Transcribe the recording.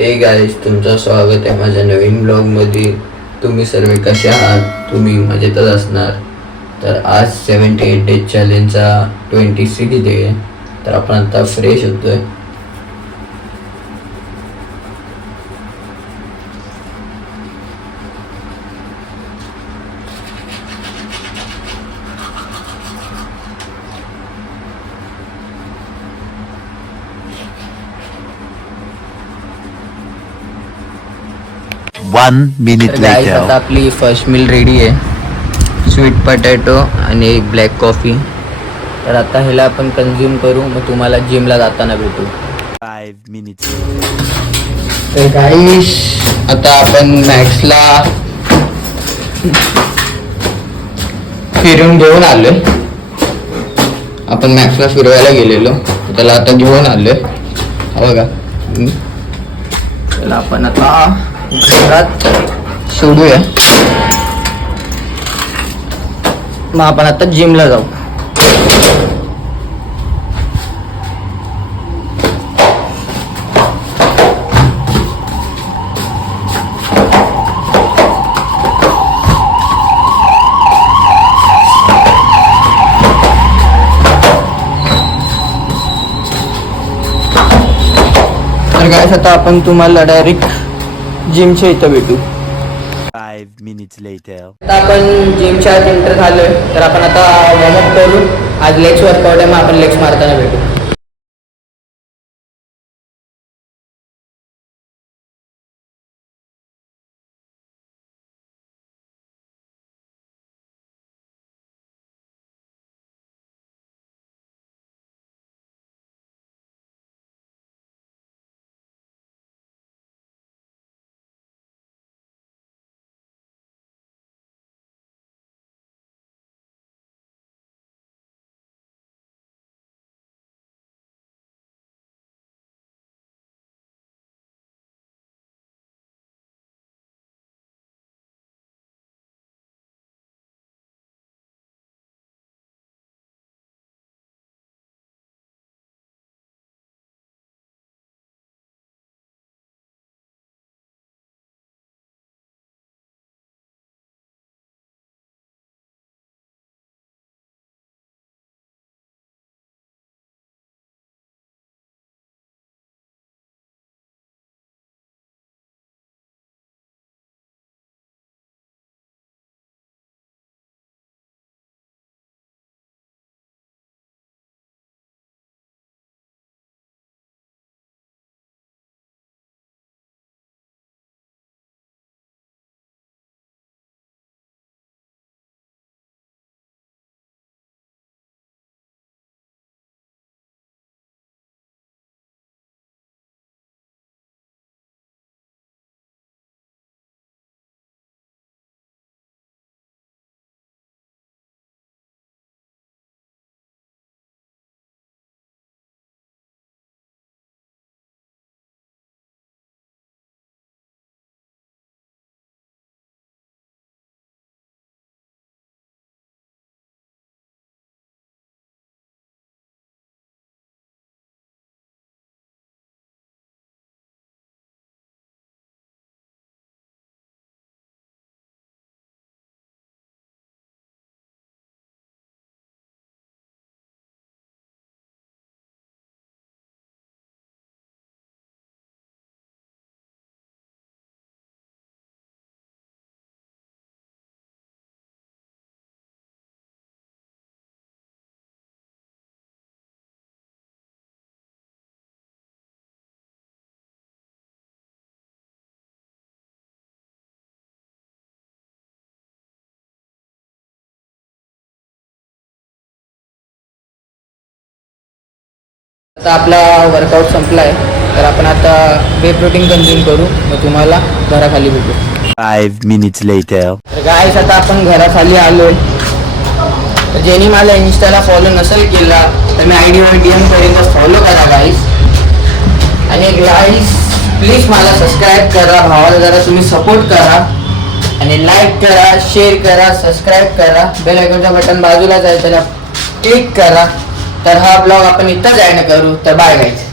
हे गाईज, तुमचं स्वागत आहे माझ्या नवीन ब्लॉगमध्ये. तुम्ही सर्व कसे आहात? तुम्ही मजेतच असणार. तर आज 78 डेज चॅलेंजचा 26 डे आहे. तर आपण आता फ्रेश होतोय. One minute तर गाईज, later. आता आपली फर्स्ट मील रेडी आहे. स्वीट पोटॅटो आणि एक ब्लॅक कॉफी. तर आता ह्याला आपण कंझ्युम करू, मग तुम्हाला जिमला जाताना भेटू. 5 minutes. तर गाईस, आता आपण मॅक्सला फिरून घेऊन आलोय. आपण मॅक्सला फिरवायला गेलेलो, त्याला आता घेऊन आलोय. बघा, त्याला आपण आता घरात सोडूया. मग आपण आता जिमला जाऊ. तर काय, आता आपण तुम्हाला डायरेक्ट जिमच्या इथं भेटू. 5 minutes later. आता आपण जिमच्या आत एंटर झालोय. तर आपण आता वॉर्मअप करू. आज लेग्स वर्कआउट आहे, मग आपण लेग्स मारताना भेटू. आता आपला वर्कआउट संपला आहे. तर आपण आता वे प्रोटीन कंझ्युम करू, मग तुम्हाला घराखाली भेटू. 5 minutes later. तर गाईस, आता आपण घराखाली आलोय. तर ज्यांनी मला इन्स्टाला फॉलो नसेल केला तर मी आयडीवर DM करीन, तर फॉलो करा गाईस. आणि गाईस, प्लीज मला सबस्क्राईब करा. भावाला जरा तुम्ही सपोर्ट करा आणि लाईक करा, शेअर करा, सबस्क्राईब करा. बेल आयकॉनच्या बटन बाजूलाच आहे, त्याला क्लिक करा. तर हा ब्लॉग आपण इथंच एंड करू. तर बाय गाईस.